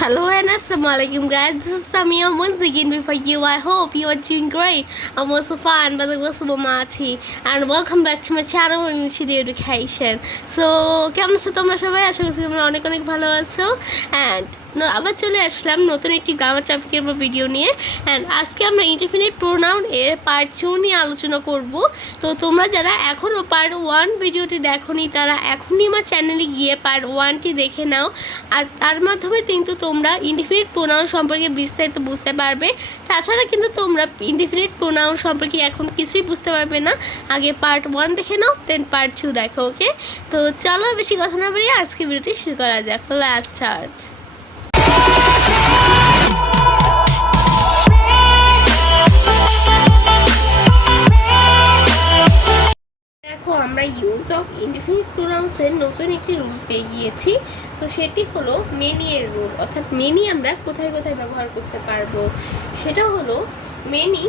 Hello and assalamualaikum guys, this is Samia once again before you. I hope you are doing great. I'm also fine, but I was Mamachi. And welcome back to my channel Initiative Education. So, কেমন আছো তোমরা সবাই? আশা করছি তোমরা অনেক অনেক ভালো আছো। And আবার চলে আসলাম নতুন একটি গ্রামার টপিকের উপর ভিডিও নিয়ে। অ্যান্ড আজকে আমরা ইনডিফিনিট প্রোনাউন এর পার্ট 2 নিয়ে আলোচনা করব। তো তোমরা যারা এখনও পার্ট 1 ভিডিওটি দেখোনি তারা এখনই আমার চ্যানেলে গিয়ে পার্ট 1টি দেখে নাও। আর তার মাধ্যমে কিন্তু তোমরা ইনডিফিনিট প্রোনাউন সম্পর্কে বিস্তারিত বুঝতে পারবে। তাছাড়া কিন্তু তোমরা ইনডিফিনিট প্রোনাউন সম্পর্কে এখন কিছুই বুঝতে পারবে না। আগে পার্ট 1 দেখে নাও, দেন পার্ট 2 দেখো। ওকে, তো চলো বেশি কথা না বাড়িয়ে আজকে ভিডিওটি শুরু করা যাক। Let's start. আমরা ইউজ অফ ইনডিফিনিট প্রোনাউন্সের নতুন একটি রুল পেয়ে গিয়েছি। তো সেটি হলো মেনি এর রুল, অর্থাৎ মেনি আমরা কোথায় কোথায় ব্যবহার করতে পারবো। সেটা হলো মেনি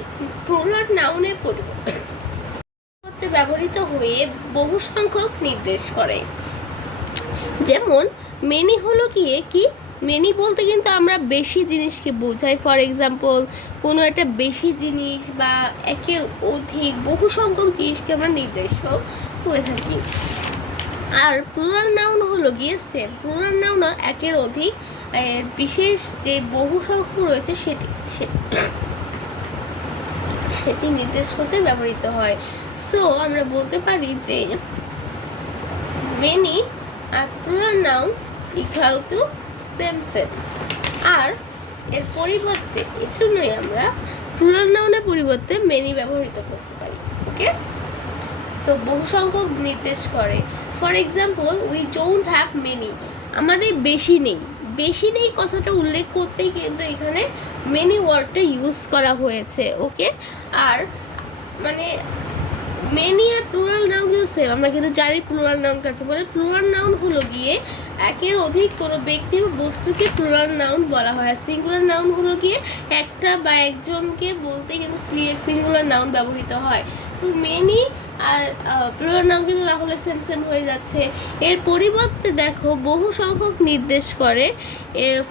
প্লুরাল নাউনের পরিবর্তে ব্যবহৃত হয়ে বহু সংখ্যক নির্দেশ করে। যেমন মেনি হলো গিয়ে কি, মেনি বলতে কিন্তু আমরা বেশি জিনিসকে বোঝাই। ফর এক্সাম্পল, কোনো একটা বেশি জিনিস বা একের অধিক বহু সংখ্যক জিনিসকে আমরা নির্দেশ করে থাকি। আর প্লুরাল নাউন হলো গিয়ে সেম, প্লুরাল নাউন একের অধিক বিশেষ যে বহু সংখ্যক রয়েছে সেটি নির্দেশ করতে ব্যবহৃত হয়। সো আমরা বলতে পারি যে many are plural noun equal to same same. আর এর পরিবর্তে এর জন্যই আমরা প্লুরাল নাউনের পরিবর্তে মেনি ব্যবহৃত করতে পারি। ওকে, সো বহু সংখ্যক নির্দেশ করে। For example, we don't have many, আমাদের বেশি নেই। বেশি নেই কথাটা উল্লেখ করতেই কিন্তু এখানে মেনি ওয়ার্ডটা ইউজ করা হয়েছে। ওকে, আর মানে মেনি আর প্লুরাল নাউন কিন্তু সেম। আমরা কিন্তু জানি প্লুরাল নাউন কাকে বলে। প্লুরাল নাউন হলো গিয়ে একের অধিক কোনো ব্যক্তি বা বস্তুকে প্লুরাল নাউন বলা হয়। আর সিঙ্গুলার নাউন হলো গিয়ে একটা বা একজনকে বলতে কিন্তু সিঙ্গুলার নাউন ব্যবহৃত হয়। তো মেনি আর প্লুরাল নাউন কিন্তু তাহলে সেম সেম হয়ে যাচ্ছে। এর পরিবর্তে দেখো বহু সংখ্যক নির্দেশ করে।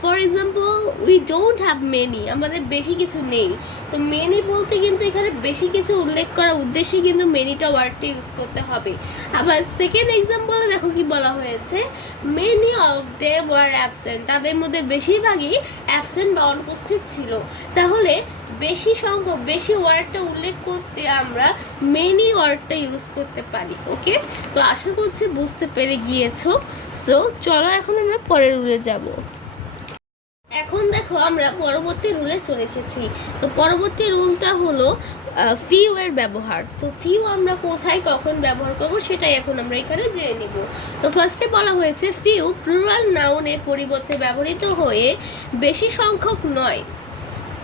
For example, we don't have many, আমাদের বেশি কিছু নেই। তো মেনি বলতে কিন্তু এখানে বেশি কিছু উল্লেখ করার উদ্দেশ্যে কিন্তু মেনিটা ওয়ার্ডটা ইউজ করতে হবে। আবার সেকেন্ড এক্সাম্পলে দেখো কি বলা হয়েছে, many of them war absent, তাদের মধ্যে বেশিরভাগই অ্যাবসেন্ট বা অনুপস্থিত ছিল। তাহলে বেশি সংখ্যক বেশি ওয়ার্ডটা উল্লেখ করতে আমরা মেনি ওয়ার্ডটা ইউজ করতে পারি। ওকে, তো আশা করছি বুঝতে পেরে গিয়েছো। সো চলো এখন আমরা পরের রুলে যাব। এখন দেখো আমরা পরবর্তী রুলে চলে এসেছি। তো পরবর্তী রুলটা হলো ফিউ এর ব্যবহার। তো ফিউ আমরা কোথায় কখন ব্যবহার করব সেটাই এখন আমরা এখানে জেনে নিব। তো ফার্স্টে বলা হয়েছে ফিউ প্লুরাল নাউনের পরিবর্তে ব্যবহৃত হয়ে বেশি সংখ্যক নয়।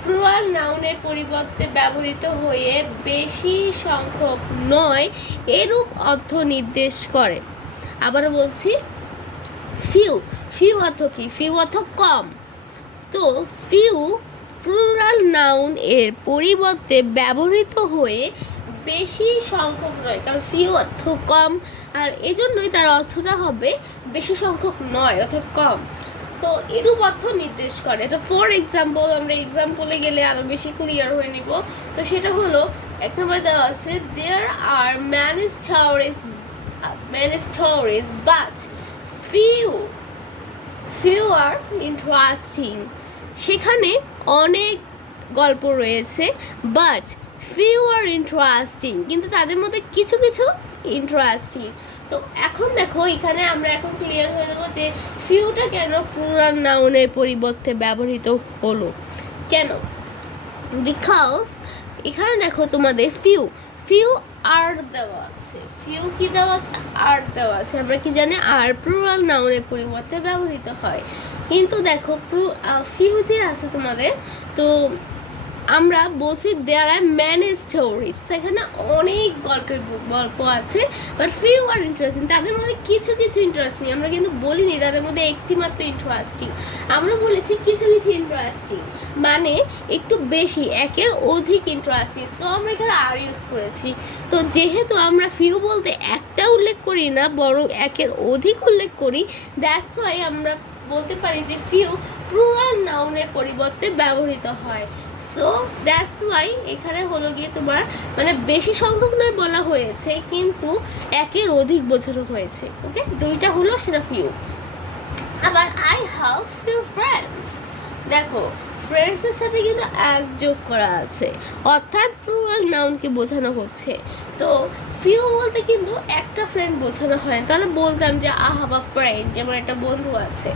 প্লুরাল নাউনের পরিবর্তে ব্যবহৃত হয়ে বেশি সংখ্যক নয় এরূপ অর্থ নির্দেশ করে। আবারও বলছি, ফিউ ফিউ অর্থ কি? ফিউ অর্থ কম। তো ফিউ প্লুরাল নাউন এর পরিবর্তে ব্যবহৃত হয়ে বেশি সংখ্যক নয়, কারণ ফিউ অর্থ কম, আর এজন্যই তার অর্থটা হবে বেশি সংখ্যক নয় অর্থাৎ কম। তো এরূপ অর্থ নির্দেশ করে। এটা ফর এক্সাম্পল, আমরা এক্সাম্পলে গেলে আরও বেশি ক্লিয়ার হয়ে নিব। তো সেটা হলো, এক নম্বর দেওয়া আছে, there are many stories but few are interesting. সেখানে অনেক গল্প রয়েছে, বাট ফিউ আর ইন্টারেস্টিং, কিন্তু তাদের মধ্যে কিছু কিছু ইন্টারেস্টিং। তো এখন দেখো এখানে আমরা এখন ক্লিয়ার হয়ে যাবো যে ফিউটা কেন প্লুরাল নাউনের পরিবর্তে ব্যবহৃত হলো। কেন? বিকজ এখানে দেখো তোমাদের ফিউ আর দেওয়া আছে। ফিউ কি দেওয়া আছে? আর দেওয়া আছে। আমরা কি জানি আর প্লুরাল নাউনের পরিবর্তে ব্যবহৃত হয়। কিন্তু দেখো ফিউ যে আছে তোমাদের, তো আমরা বলছি দেয়ার আর ম্যানি স্টোরিজ, সেখানে অনেক গল্প আছে, বাট ফিউ আর ইন্টারেস্টিং, তাদের মধ্যে কিছু কিছু ইন্টারেস্টিং। আমরা কিন্তু বলিনি তাদের মধ্যে একটি মাত্র ইন্টারেস্টিং, আমরা বলেছি কিছু কিছু ইন্টারেস্টিং, মানে একটু বেশি, একের অধিক ইন্টারেস্টিং। সো আমরা এখানে আর ইউজ করেছি। তো যেহেতু আমরা ফিউ বলতে একটা উল্লেখ করি না, বরং একের অধিক উল্লেখ করি, দ্যাটস ওয়াই আমরা বলতে পারি যে ফিউ প্লুরাল নাউনের পরিবর্তে ব্যবহৃত হয়। সো দ্যাটস ওয়াই এখানে হলো গিয়ে তোমার মানে বেশি সংখ্যক নয় বলা হয়েছে, কিন্তু একের অধিক বোঝানো হয়েছে। ওকে, দুইটা হলো সেটা ফিউ। আবার আই হ্যাভ ফিউ ফ্রেন্ডস, দেখো ফ্রেন্ডসের সাথে কিন্তু অ্যাজ যোগ করা আছে, অর্থাৎ প্লুরাল নাউনকে বোঝানো হচ্ছে। তো ফিউ বলতে কিন্তু একটা ফ্রেন্ড বোঝানো হয়, তাহলে বলতাম যে আই হ্যাভ আ ফ্রেন্ড, যে আমার একটা বন্ধু আছে।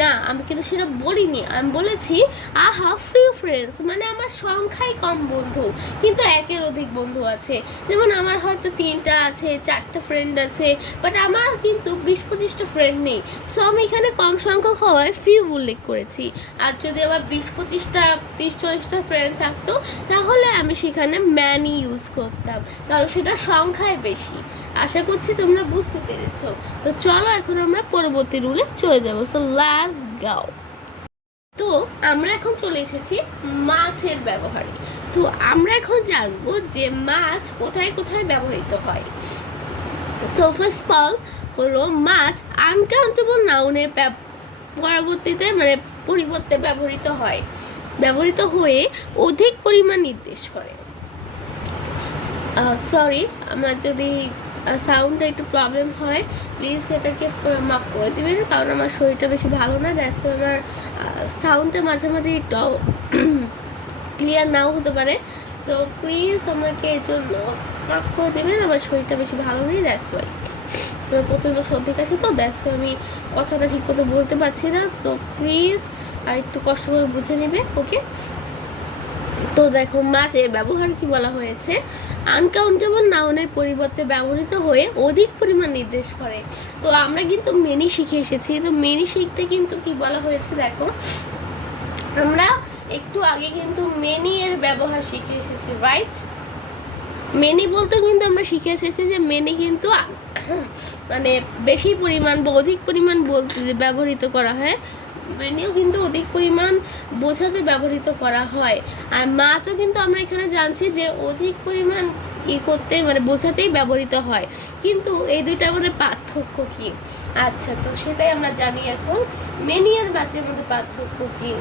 না, আমি কিন্তু সেটা বলিনি, আমি বলেছি আই হ্যাভ ফিউ ফ্রেন্ডস, মানে আমার সংখ্যায় কম বন্ধু কিন্তু একের অধিক বন্ধু আছে। যেমন আমার হয়তো 3টা আছে, 4টা ফ্রেন্ড আছে, বাট আমার কিন্তু 20-25টা ফ্রেন্ড নেই। সো আমি এখানে কম সংখ্যক হওয়ায় ফিউ উল্লেখ করেছি। আর যদি আমার 20-25টা 30-40টা ফ্রেন্ড থাকতো তাহলে আমি সেখানে ম্যানি ইউজ করতাম, কারণ সেটা সংখ্যায় বেশি। আশা করছি তোমরা বুঝতে পেরেছো। তো চলো এখন আমরা পরবর্তী রুলে চলে যাবো। So let's go. তো আমরা এখন চলে এসেছি মাছের ব্যবহারে। তো আমরা এখন জানবো যে মাছ কোথায় কোথায় ব্যবহৃত হয়। তো ফার্স্ট অফ অল হলো মাছ আনকাউন্টেবল নাউনের পরবর্তীতে মানে পরিবর্তে ব্যবহৃত হয়ে অধিক পরিমাণ নির্দেশ করে। সরি, আমার যদি সাউন্ডটা একটু প্রবলেম হয় প্লিজ এটাকে মাফ করে দেবেন, কারণ আমার শরীরটা বেশি ভালো না, দ্যাটস আমার সাউন্ডটা মাঝে মাঝে একটু ক্লিয়ার নাও হতে পারে। সো প্লিজ আমাকে এর জন্য মাফ করে দেবেন, আমার শরীরটা বেশি ভালো নেই, দ্যাটস ওয়াই। আমার প্রচণ্ড সর্দি কাশি, তো দ্যাটস ওয়াই আমি কথাটা ঠিক মতো বলতে পারছি না। সো প্লিজ আর একটু কষ্ট করে বুঝে নেবে। ওকে, তো দেখো মাছের ব্যবহার কি বলা হয়েছে, আনকাউন্টেবল নাউনের পরিবর্তে ব্যবহৃত হয়ে অধিক পরিমাণ নির্দেশ করে। তো আমরা কিন্তু মেনি শিখে এসেছি। তো মেনি শিখতে কিন্তু কি বলা হয়েছে দেখো, আমরা একটু আগে কিন্তু মেনি এর ব্যবহার শিখে এসেছি, রাইট? মেনি বলতে কিন্তু আমরা শিখে এসেছি যে মেনি কিন্তু মানে বেশি পরিমাণ বা অধিক পরিমাণ বলতে ব্যবহৃত করা হয়, মেনিও কিন্তু অধিক পরিমাণ বোঝাতে ব্যবহৃত করা হয়। আর মাছও কিন্তু আমরা এখানে জানছি যে অধিক পরিমাণ করতে মানে বোঝাতেই ব্যবহৃত হয়, কিন্তু এই দুইটার মধ্যে পার্থক্য কি? আচ্ছা, তো সেটাই আমরা জানি এখন, মেনি আর মাছের মধ্যে পার্থক্য কি।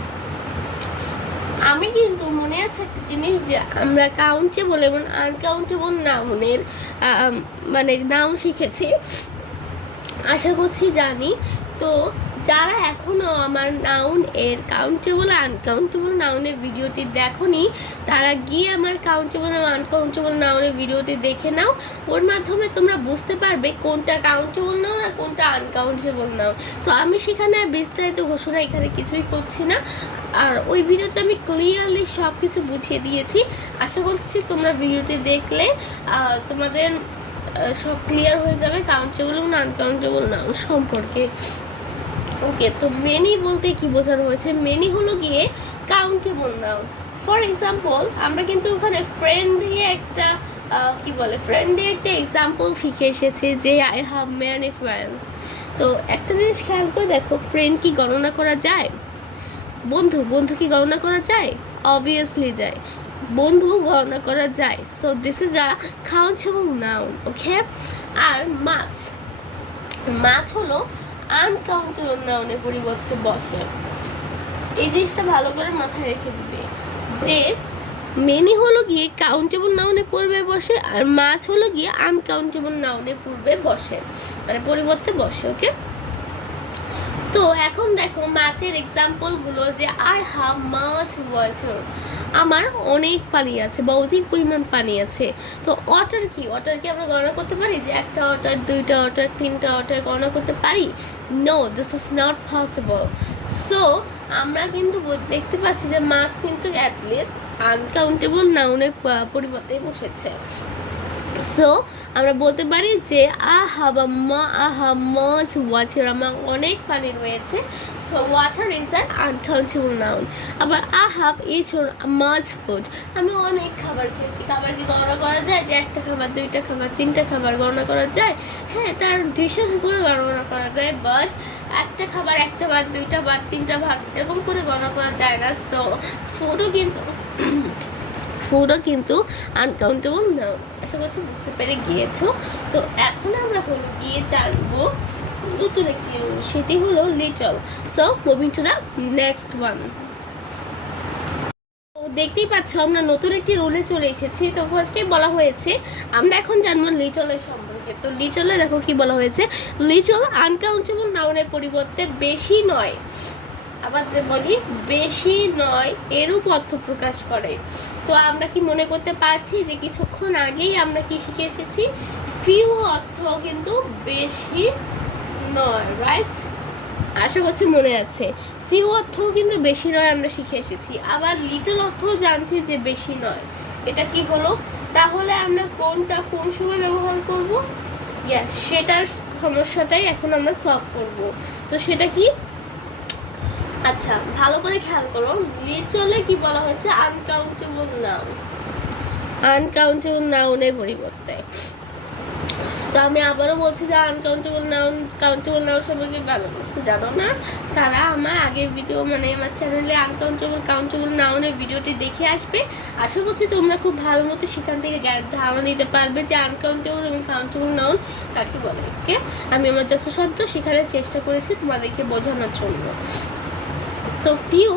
আমি কিন্তু মনে আছে একটা জিনিস, যে আমরা কাউন্টেবল এবং আনকাউন্টেবল নাউনের মানে নাউন শিখেছি, আশা করছি জানি। তো যারা এখনও আমার নাউন এর কাউন্টেবল আর আনকাউন্টেবল নাউনের ভিডিওটি দেখোনি, তারা গিয়ে আমার কাউন্টেবল আর আনকাউন্টেবল নাউনের ভিডিওটি দেখে নাও। ওর মাধ্যমে তোমরা বুঝতে পারবে কোনটা কাউন্টেবল নাউন আর কোনটা আনকাউন্টেবল নাউন। তো আমি সেখানে আর বিস্তারিত ঘোষণা এখানে কিছুই করছি না, আর ওই ভিডিওতে আমি ক্লিয়ারলি সব কিছু বুঝিয়ে দিয়েছি। আশা করছি তোমরা ভিডিওটি দেখলে তোমাদের সব ক্লিয়ার হয়ে যাবে কাউন্টেবল এবং আনকাউন্টেবল নাউন সম্পর্কে। ওকে, তো মেনি বলতে কি বোঝানো হয়েছে, মেনি হলো গিয়ে কাউন্টেবল নাউন। ফর এক্সাম্পল আমরা কিন্তু ওখানে ফ্রেন্ড দিয়ে একটা কি বলে ফ্রেন্ড দিয়ে একটা এক্সাম্পল শিখে এসেছি যে আই হ্যাভ মেনি ফ্রেন্ডস। তো একটা জিনিস খেয়াল করে দেখো, ফ্রেন্ড কি গণনা করা যায়? বন্ধু কি গণনা করা যায়? অবভিয়াসলি যায়, বন্ধু গণনা করা যায়। So this is a countable noun. Okay, আর মাছ হলো আনকাউন্টেবল নাউনের পরিবর্তে বসে। এই জিনিসটা ভালো করে মাথায় রেখে দিবে যে মেনি হলো গিয়ে কাউন্টেবল নাউনের পূর্বে বসে, আর মাছ হলো গিয়ে আনকাউন্টেবল নাউনের পূর্বে বসে, মানে পরিবর্তে বসে। ওকে, তো এখন দেখো মাছের এক্সাম্পলগুলো, যে আই হ্যাভ মাছ ওয়াটার, আমার অনেক পানি আছে বা অধিক পরিমাণ পানি আছে। তো ওয়াটার কি আমরা গণনা করতে পারি যে একটা ওয়াটার, 2টা ওয়াটার, 3টা ওয়াটার গণনা করতে পারি? No, this is not possible. So আমরা কিন্তু দেখতে পাচ্ছি যে মাছ কিন্তু অ্যাটলিস্ট আনকাউন্টেবল নাউনের পরিবর্তে বসেছে। সো আমরা বলতে পারি যে আই হ্যাভ মাছ ওয়াটার, আমার অনেক পানি রয়েছে। So water is an uncountable noun. আবার I have eaten maach food, আমি অনেক খাবার খেয়েছি। খাবার কি গণনা করা যায় যে একটা খাবার, 2টা খাবার, 3টা খাবার গণনা করা যায়? হ্যাঁ, তার ডিশেসগুলো গণনা করা যায়, বাট একটা খাবার, একটা ভাত, 2টা ভাত, 3টা ভাত এরকম করে গণনা করা যায় না। সো ফুডও কিন্তু আনকাউন্টেবল নাউন। আশা করছি বুঝতে পেরে গিয়েছো। তো এখন আমরা হলো গিয়ে জানবো নতুন একটি রুল, সেটি হলো little. So so moving to the next one. দেখতেই পাচ্ছ আমরা নতুন একটি রুলে চলে এসেছি। তো ফার্স্টেই বলা হয়েছে আমরা এখন জানবো লিটলের সম্পর্কে। তো লিটলে দেখো কি বলা হয়েছে, লিটল আনকাউন্টেবল নাউনের পরিবর্তে বেশি নয়, আবার বলি বেশি নয় এরূপ অর্থ প্রকাশ করে। তো আমরা কি মনে করতে পারছি যে কিছুক্ষণ আগেই আমরা কি শিখে এসেছি, ফিউ অর্থ কিন্তু বেশি নয়, রাইট? আশা করছি মনে আছে। ফিউ অর্থও কিন্তু বেশি নয় আমরা শিখে এসেছি। আবার লিটল অর্থও জানছি যে বেশি নয়। এটা কি হলো? তাহলে আমরা কোনটা কোন সময় ব্যবহার করব? ইয়েস, সেটার সমস্যাটাই এখন আমরা সলভ করব। তো সেটা কি? আচ্ছা, ভালো করে খেয়াল করো, লিটলে কি বলা হয়েছে, আনকাউন্টেবল নাউন, আনকাউন্টেবল নাউনের পরিবর্তে। তো আমি আবারও বলছি যে আনকাউন্টেবল নাউন, কাউন্টেবল নাউন সম্পর্কে ভালো জানো না তারা আমার আগের ভিডিও মানে আমার চ্যানেলে আনকাউন্টেবল কাউন্টেবল নাউনের ভিডিওটি দেখে আসবে। আশা করছি তোমরা খুব ভালো মতো সেখান থেকে ধারণা নিতে পারবে যে আনকাউন্টেবল এবং কাউন্টেবল নাউন কাকে বলে। ওকে, আমি আমার যথাসাধ্য শেখানোর চেষ্টা করেছি তোমাদেরকে বোঝানোর জন্য। তো ফিউ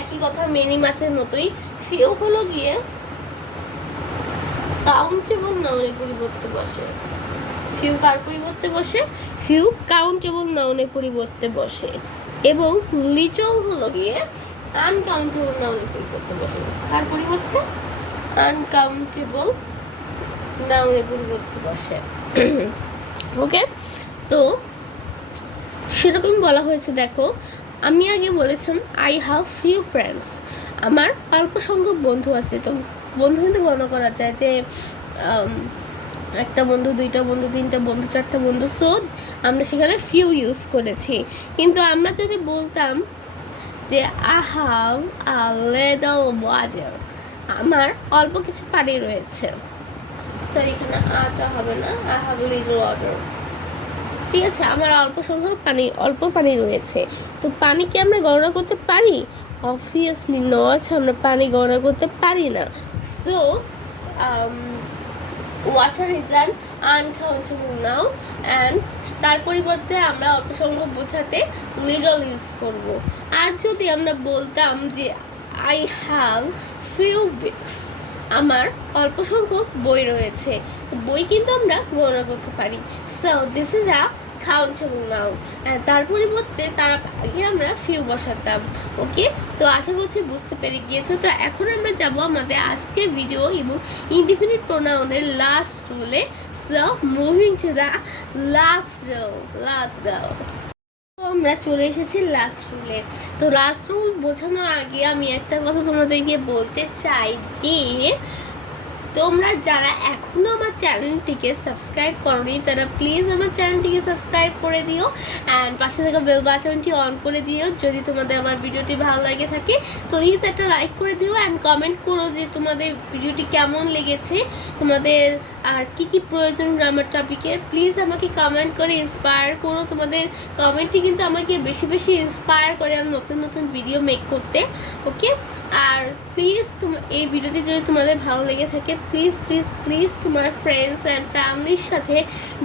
একই কথা, মেনি মাছের মতোই। ফিউ হলো গিয়ে কাউন্টেবল নাউনের পরিবর্তে বসে। ফিউ কার পরিবর্তে বসে? ফিউ কাউন্টেবল নাউনের পরিবর্তে বসে। এবং লিটল হলো গিয়ে আনকাউন্টেবল নাউনের পরিবর্তে বসে। কার পরিবর্তে? আনকাউন্টেবল নাউনের পরিবর্তে বসে। ওকে, তো সেরকম বলা হয়েছে। দেখো, আমি আগে বলেছিলাম আই হ্যাভ ফিউ ফ্রেন্ডস, আমার অল্প সংখ্যক বন্ধু আছে। তো বন্ধু কিন্তু গণনা করা যায় যে একটা বন্ধু, দুইটা বন্ধু, তিনটা বন্ধু, চারটা বন্ধু। সো আমরা সেখানে ফিউ ইউজ করেছি। কিন্তু আমরা যদি বলতাম যে I have a little water, আমার অল্প কিছু পানি রয়েছে, সরি এখানে আটা হবে না, I have a little water, ঠিক আছে, আমার অল্প সংখ্যক পানি, অল্প পানি রয়েছে। তো পানি কি আমরা গণনা করতে পারি? অবভিয়াসলি নট, আমরা পানি গণনা করতে পারি না। So water is an uncountable noun and তার পরিবর্তে আমরা অল্প সংখ্যক বোঝাতে লিটল ইউজ করব। আর যদি আমরা বলতাম যে আই হ্যাভ ফিউ বুকস, আমার অল্প সংখ্যক বই রয়েছে, তো বই কিন্তু আমরা গণনা করতে পারি। So this is a countable noun. তার পরিবর্তে তার আগে আমরা ফিউ বসাতাম। ওকে, তো আশা করছি বুঝতে পেরে গিয়েছো। তো এখন আমরা যাব আমাদের আজকে ভিডিও এবং ইনডিফিনিট প্রোনাউনের লাস্ট রুলে। So moving to the last rule, last go. তো আমরা চলে এসেছি লাস্ট রুলে। তো লাস্ট রুল বোঝানোর আগে আমি একটা কথা তোমাদেরকে বলতে চাই যে তোমরা যারা এখনও আমার চ্যানেলটিকে সাবস্ক্রাইব করোনি তারা প্লিজ আমার চ্যানেলটিকে সাবস্ক্রাইব করে দিও অ্যান্ড পাশে থাকা বেল বাটনটি অন করে দিও। যদি তোমাদের আমার ভিডিওটি ভালো লাগে থাকে প্লিজ একটা লাইক করে দিও অ্যান্ড কমেন্ট করো যে তোমাদের ভিডিওটি কেমন লেগেছে, তোমাদের আর কি কি প্রয়োজন গ্রামার টপিকের। প্লিজ আমাকে কমেন্ট করে ইন্সপায়ার করো। তোমাদের কমেন্টটি কিন্তু আমাকে বেশি বেশি ইন্সপায়ার করে আর নতুন নতুন ভিডিও মেক করতে। ওকে, আর প্লিজ এই ভিডিওটি যদি তোমাদের ভালো লেগে থাকে প্লিজ প্লিজ প্লিজ তোমার ফ্রেন্ডস অ্যান্ড ফ্যামিলির সাথে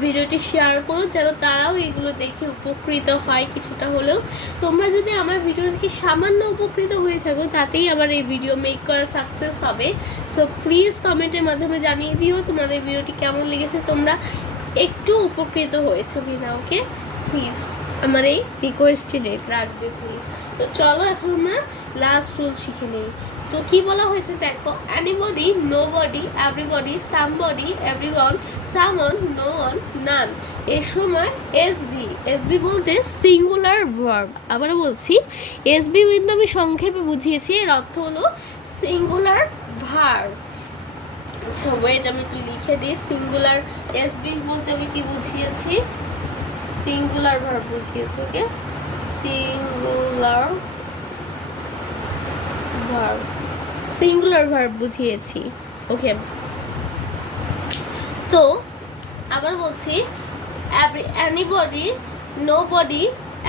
ভিডিওটি শেয়ার করো যেন তারাও এগুলো দেখে উপকৃত হয় কিছুটা হলেও। তোমরা যদি আমার ভিডিও দেখে সামান্য উপকৃত হয়ে থাকো তাতেই আমার এই ভিডিও মেক করা সাকসেস হবে। সো প্লিজ কমেন্টের মাধ্যমে জানিয়ে দিও তোমাদের ভিডিওটি কেমন লেগেছে, তোমরা একটু উপকৃত হয়েছো কিনা। ওকে, প্লিজ আমার এই রিকোয়েস্টটি রাখবে প্লিজ। তো চলো এখন আমরা লাস্ট রুল শিখে নিই। তো কি বলা হয়েছে দেখো, anybody, nobody, everybody, somebody, everyone, someone, no one, none. এর সময় এসবি, এসবি বলতে সিঙ্গুলার ভার্ব। আবারও বলছি, এসবি কিন্তু আমি সংক্ষেপে বুঝিয়েছি, এর অর্থ হলো সিঙ্গুলার ভার্ব। আচ্ছা ওয়েট, আমি একটু লিখে দিই। সিঙ্গুলার এসবি বলতে আমি কি বুঝিয়েছি? সিঙ্গুলার ভার্ব বুঝিয়েছি। Okay, singular verb, singular verb বুঝিয়েছি। ওকে, তো আবার বলছি, anybody, nobody,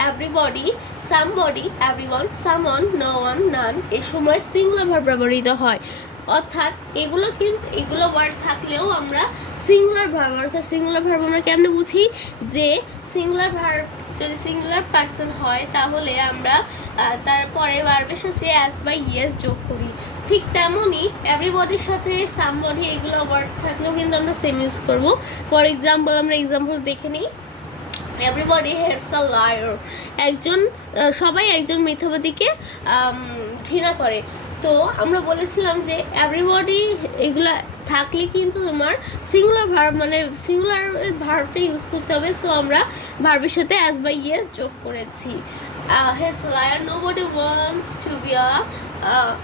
everybody, somebody, everyone, someone, no one, none. এই সময় সিঙ্গুলার ভার্ব ব্যবহৃত হয়। অর্থাৎ এগুলো কিন্তু এগুলো ওয়ার্ড থাকলেও আমরা সিঙ্গুলার ভার্ব, অর্থাৎ সিঙ্গুলার ভার্ব আমরা কেমনে বুঝি যে সিঙ্গুলার ভার্ব যদি সিঙ্গুলার পার্সন হয় তাহলে আমরা তারপরে ভার্বের সাথে অ্যাজ বা ইয়েস যোগ করি। ঠিক তেমনই এভরিবডির সাথে সামবডি এগুলো ওয়ার্ড থাকলেও কিন্তু আমরা সেম ইউজ করব। ফর এক্সাম্পল আমরা এক্সাম্পল দেখে নিই। এভরিবডি হেটস আ লায়ার, সবাই একজন মিথ্যাবাদীকে ঘৃণা করে। তো আমরা বলেছিলাম যে এভরিবডি এগুলা থাকলে কিন্তু তোমার সিঙ্গুলার ভার্ব মানে সিঙ্গুলার ভার্বটা ইউজ করতে হবে। সো আমরা ভার্বের সাথে অ্যাজ বা ইয়েস যোগ করেছি। Hates a liar, nobody wants to B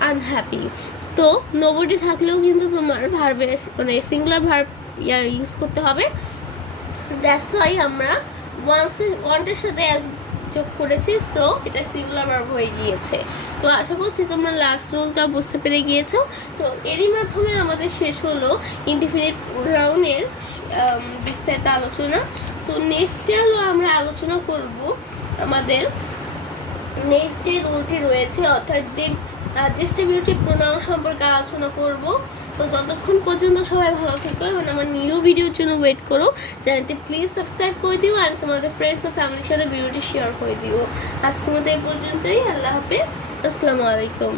unhappy. তো নোবডি থাকলেও কিন্তু তোমার ভার্বে মানে সিঙ্গুলার ভার্ব ইউজ করতে হবে। দ্যাটস ওয়াই আমরা ওয়ান্টের সাথে অ্যাজ যোগ করেছি। সো এটা সিঙ্গুলার ভার্ব হয়ে গিয়েছে। তো আশা করছি তোমরা লাস্ট রুলটা বুঝতে পেরে গিয়েছো। তো এরই মাধ্যমে আমাদের শেষ হলো ইনডিফিনিট প্রোনাউনের বিস্তারিত আলোচনা। তো নেক্সটে হলো আমরা আলোচনা করব আমাদের নেক্সট যে রুলটি রয়েছে অর্থাৎ ডিস্ট্রিবিউটিভ প্রোনাউন সম্পর্কে আলোচনা করব। তো ততক্ষণ পর্যন্ত সবাই ভালো থেকো এবং আমার নিউ ভিডিওর জন্য ওয়েট করো। চ্যানেলটি প্লিজ সাবস্ক্রাইব করে দিও আর তোমাদের ফ্রেন্ডস ও ফ্যামিলির সাথে ভিডিওটি শেয়ার করে দিও। আজকের মতো এই পর্যন্তই। আল্লাহ হাফেজ, আসসালামু আলাইকুম।